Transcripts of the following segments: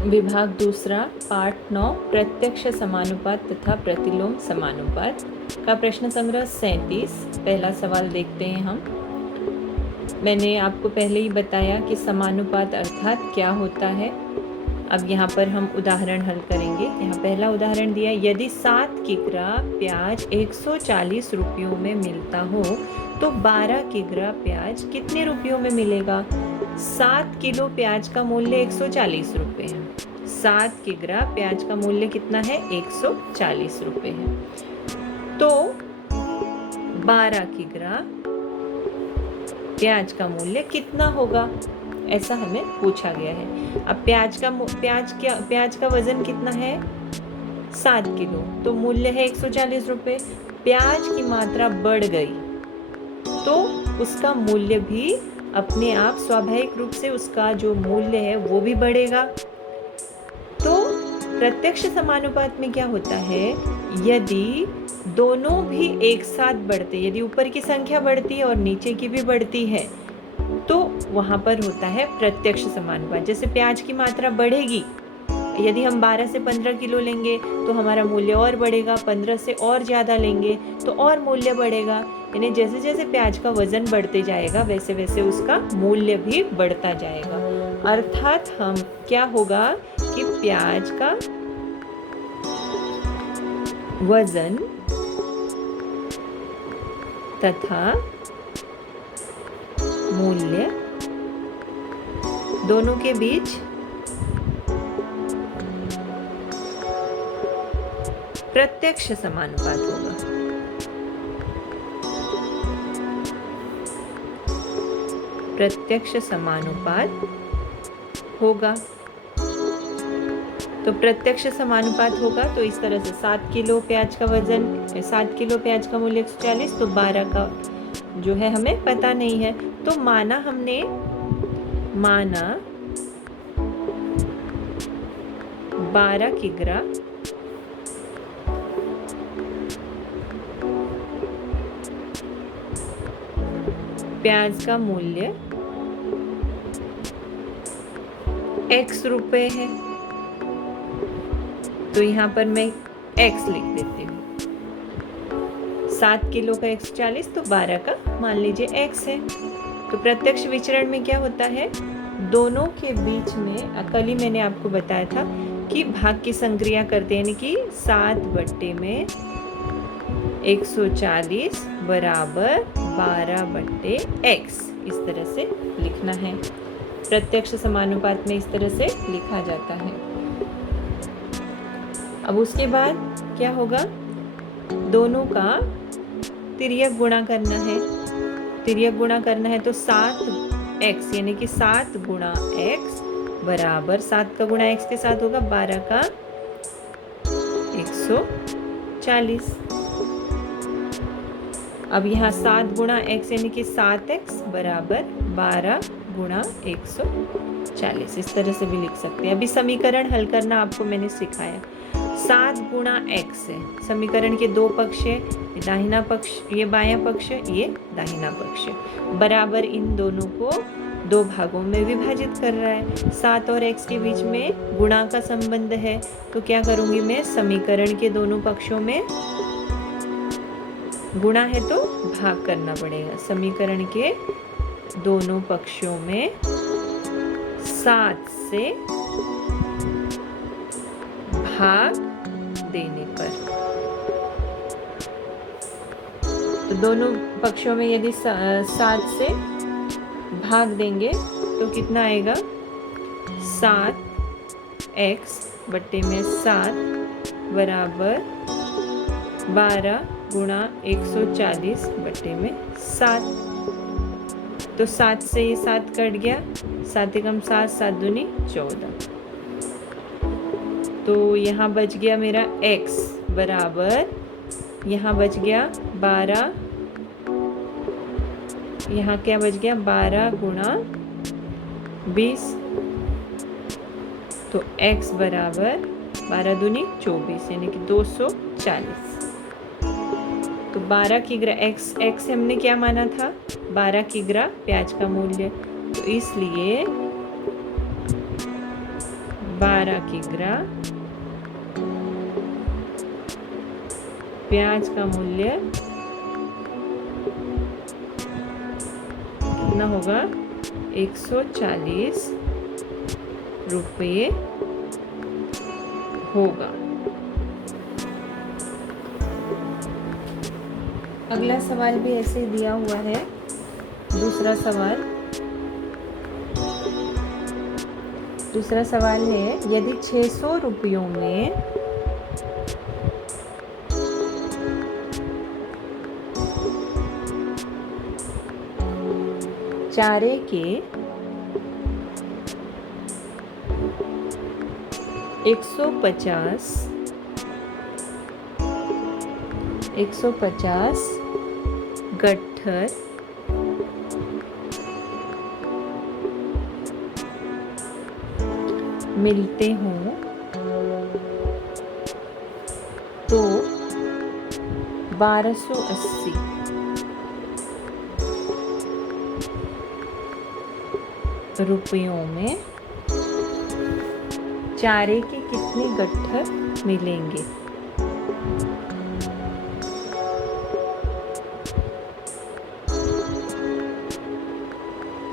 विभाग दूसरा पाठ 9 प्रत्यक्ष समानुपात तथा प्रतिलोम समानुपात का प्रश्न संग्रह 37। पहला सवाल देखते हैं हम। मैंने आपको पहले ही बताया कि समानुपात अर्थात क्या होता है। अब यहाँ पर हम उदाहरण हल करेंगे। यहाँ पहला उदाहरण दिया, यदि 7 किग्रा प्याज 140 रुपयों में मिलता हो तो 12 किग्रा प्याज कितने रुपयों में मिलेगा। 7 किलो प्याज का मूल्य 140 रुपये है। 7 किग्रा प्याज का मूल्य कितना है, 140 रुपये है। तो 12 किग्रा प्याज का मूल्य कितना होगा, ऐसा हमें पूछा गया है। अब प्याज का वजन कितना है, 7 किलो, तो मूल्य है 140 रुपये। प्याज की मात्रा बढ़ गई तो उसका मूल्य भी अपने आप स्वाभाविक रूप से उसका जो मूल्य है वो भी बढ़ेगा। तो प्रत्यक्ष समानुपात में क्या होता है, यदि दोनों भी एक साथ बढ़ते, यदि ऊपर की संख्या बढ़ती है और नीचे की भी बढ़ती है तो वहां पर होता है प्रत्यक्ष समानुपात। जैसे प्याज की मात्रा बढ़ेगी, यदि हम 12 से 15 किलो लेंगे तो हमारा मूल्य और बढ़ेगा, 15 से और ज़्यादा लेंगे तो और मूल्य बढ़ेगा। यानी जैसे जैसे प्याज का वजन बढ़ते जाएगा वैसे वैसे उसका मूल्य भी बढ़ता जाएगा। अर्थात हम क्या होगा कि प्याज का वजन तथा मूल्य दोनों के बीच प्रत्यक्ष समानुपात होगा। प्रत्यक्ष समानुपात होगा। तो प्रत्यक्ष समानुपात होगा तो इस तरह से 7 किलो प्याज का वजन, 7 किलो प्याज का मूल्य 140, तो 12 का जो है हमें पता नहीं है। तो माना 12 किग्रा प्याज का मूल्य x रुपए है, तो यहाँ पर मैं x लिख देती हूँ। 7 किलो का 140 तो 12 का मान लीजिए x है। तो प्रत्यक्ष विचरण में क्या होता है, दोनों के बीच में, कल ही मैंने आपको बताया था कि भाग की संक्रिया करते हैं, यानी कि 7 बट्टे में 140 बराबर 12 बट्टे x, इस तरह से लिखना है। प्रत्यक्ष समानुपात में इस तरह से लिखा जाता है। अब उसके बाद क्या होगा, दोनों का तिर्यक गुणा करना है। तिर्यक गुणा करना है तो 7x यानी कि 7 गुणा x बराबर 7 का गुणा x के साथ होगा 12 का 140। अब यहाँ 7 गुणा x यानी कि 7x बराबर 12 गुणा 140, इस तरह से भी लिख सकते हैं। अभी समीकरण हल करना आपको मैंने सिखाया। 7 गुणा x है, समीकरण के दो पक्ष है, ये दाहिना पक्ष, ये बायां पक्ष, ये दाहिना पक्ष, बराबर इन दोनों को दो भागों में विभाजित कर रहा है। 7 और x के बीच में गुणा का संबंध है, तो क्या करूंगी मैं, समीकरण के दोनों पक्षों में गुणा है तो भाग करना पड़ेगा। समीकरण के दोनों पक्षों में 7 से भाग देने पर, तो दोनों पक्षों में यदि 7 से भाग देंगे तो कितना आएगा, 7x बट्टे में 7 बराबर 12 गुणा 140 बट्टे में 7। तो 7 से ये 7 कट गया, 7 एकम 7, 7 दूनी 14। तो यहाँ बच गया मेरा x बराबर, यहाँ बच गया 12, यहाँ क्या बच गया 12 गुणा 20, तो x बराबर 12 दूनी 24 यानी कि 240। तो 12 किग्रा x हमने क्या माना था, 12 किग्रा प्याज का मूल्य, तो इसलिए 12 किग्रा प्याज का मूल्य कितना होगा? 140 रुपये होगा। अगला सवाल भी ऐसे दिया हुआ है। दूसरा सवाल है, यदि 600 रुपयों में चारे के 150 गट्ठर मिलते हों तो 1280 रुपयों में चारे के कितने गट्ठर मिलेंगे?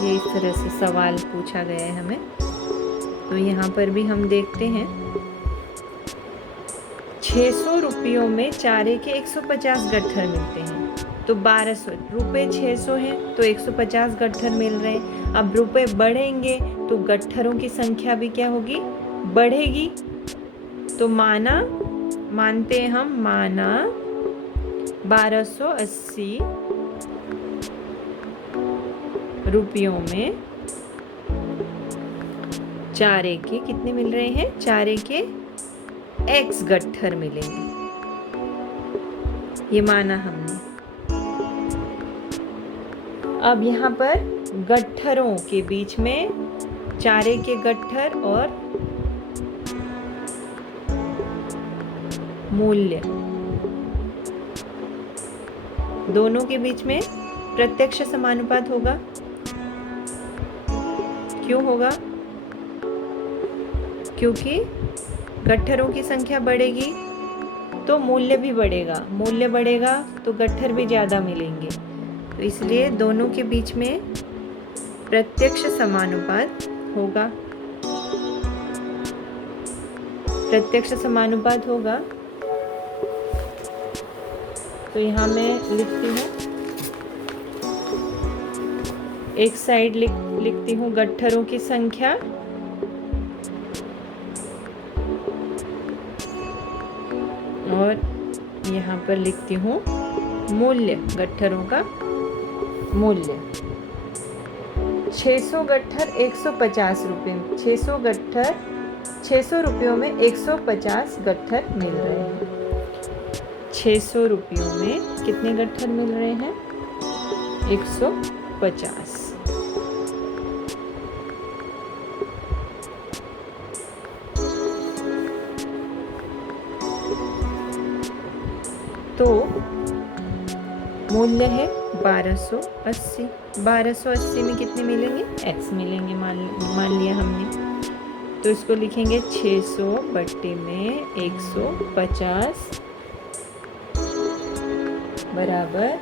ये इस तरह से सवाल पूछा गया है हमें। तो यहाँ पर भी हम देखते हैं, 600 रुपयों में चारे के 150 गट्ठर मिलते हैं, तो 1200 रुपये 600 हैं तो 150 गट्ठर मिल रहे हैं। अब रुपए बढ़ेंगे तो गट्ठरों की संख्या भी क्या होगी? बढ़ेगी। तो माना 1280 रुपयों में चारे के कितने मिल रहे हैं? चारे के x गट्ठर मिलेंगे, ये माना हमने। अब यहाँ पर गट्ठरों के बीच में चारे के गट्ठर और मूल्य दोनों के बीच में प्रत्यक्ष समानुपात होगा। क्यों होगा? क्योंकि गट्ठरों की संख्या बढ़ेगी तो मूल्य भी बढ़ेगा, मूल्य बढ़ेगा तो गट्ठर भी ज़्यादा मिलेंगे। तो इसलिए दोनों के बीच में प्रत्यक्ष समानुपात होगा। प्रत्यक्ष समानुपात होगा। तो यहाँ मैं लिखती हूँ, एक साइड लिखती हूँ गट्ठरों की संख्या और यहाँ पर लिखती हूँ मूल्य, गट्ठरों का मूल्य। 600 गट्ठर 150 रुपये, 600 रुपयों में 150 गट्ठर मिल रहे हैं। 600 रुपयों में कितने गट्ठर मिल रहे हैं? 150। तो मूल्य है 1280। 1280 में कितने मिलेंगे? x मिलेंगे, मान लिया हमने। तो इसको लिखेंगे 600 बट्टे में 150 बराबर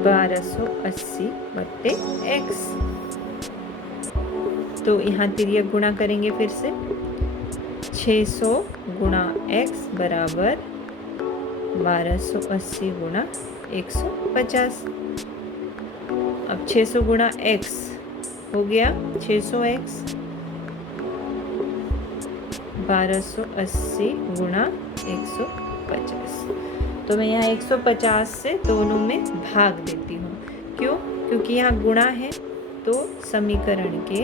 1280 बट्टे x। तो यहाँ तिर्यक गुणा करेंगे फिर से। 600 गुणा x बराबर 1280 गुणा 150। अब 600 गुणा x हो गया 600x, 1280 गुणा 150। तो मैं यहाँ 150 से दोनों में भाग देती हूँ। क्यों? क्योंकि यहाँ गुणा है तो समीकरण के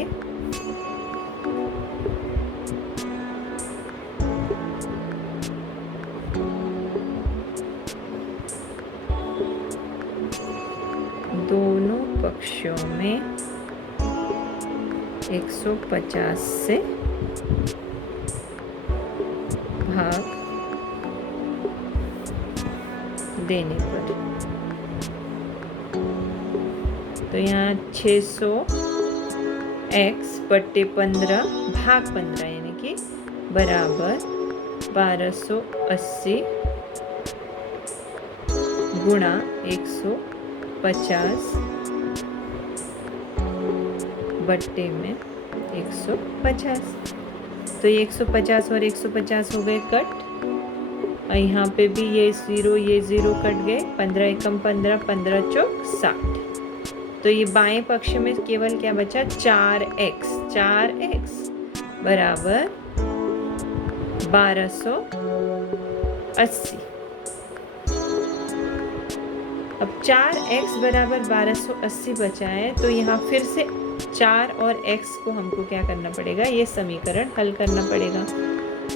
दोनों पक्षों में 150 से भाग देने पर, तो यहाँ 600 x बट्टे 15 भाग 15 यानी कि बराबर 1280 गुणा 150 बट्टे में 150। तो ये 150 और 150 हो गए कट, और यहाँ पे भी ये ज़ीरो कट गए। 15 एकम 15, 15 चौक 60। तो ये बाएं पक्ष में केवल क्या बचा, 4x। 4x बराबर 1280। अब 4x बराबर 1280 बचा है, तो यहाँ फिर से 4 और x को हमको क्या करना पड़ेगा, ये समीकरण हल करना पड़ेगा।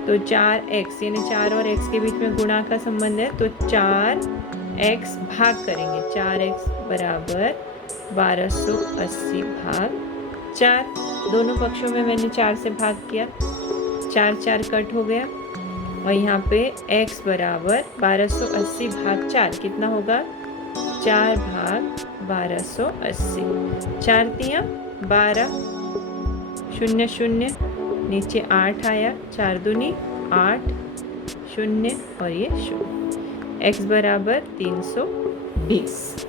तो 4x यानी 4 और x के बीच में गुणा का संबंध है, तो 4x भाग करेंगे। 4x बराबर 1280 भाग 4। दोनों पक्षों में मैंने 4 से भाग किया, 4 4 कट हो गया। और यहाँ पे x बराबर 1280 भाग 4 कितना होगा, 4 भाग 1280। 4 तियाँ 12, 0 0 नीचे 8 आया, 4 दूनी 8, 0 और ये 0। x बराबर 320।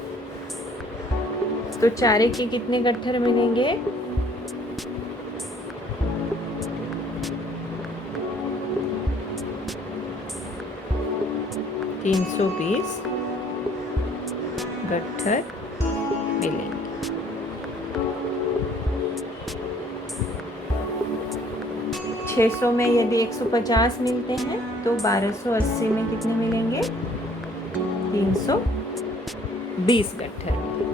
तो 4 के कितने गट्ठर मिलेंगे, 320 गट्ठर मिलेंगे। छः सौ में यदि 150 मिलते हैं तो 1280 में कितने मिलेंगे, 320 गट्ठर मिलेंगे।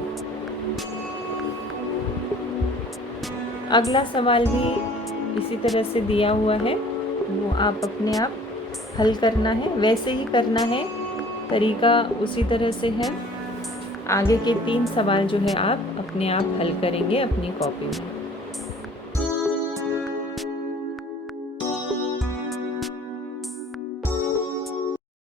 अगला सवाल भी इसी तरह से दिया हुआ है, वो आप अपने आप हल करना है, वैसे ही करना है, तरीका उसी तरह से है। आगे के 3 सवाल जो है आप अपने आप हल करेंगे अपनी कॉपी में।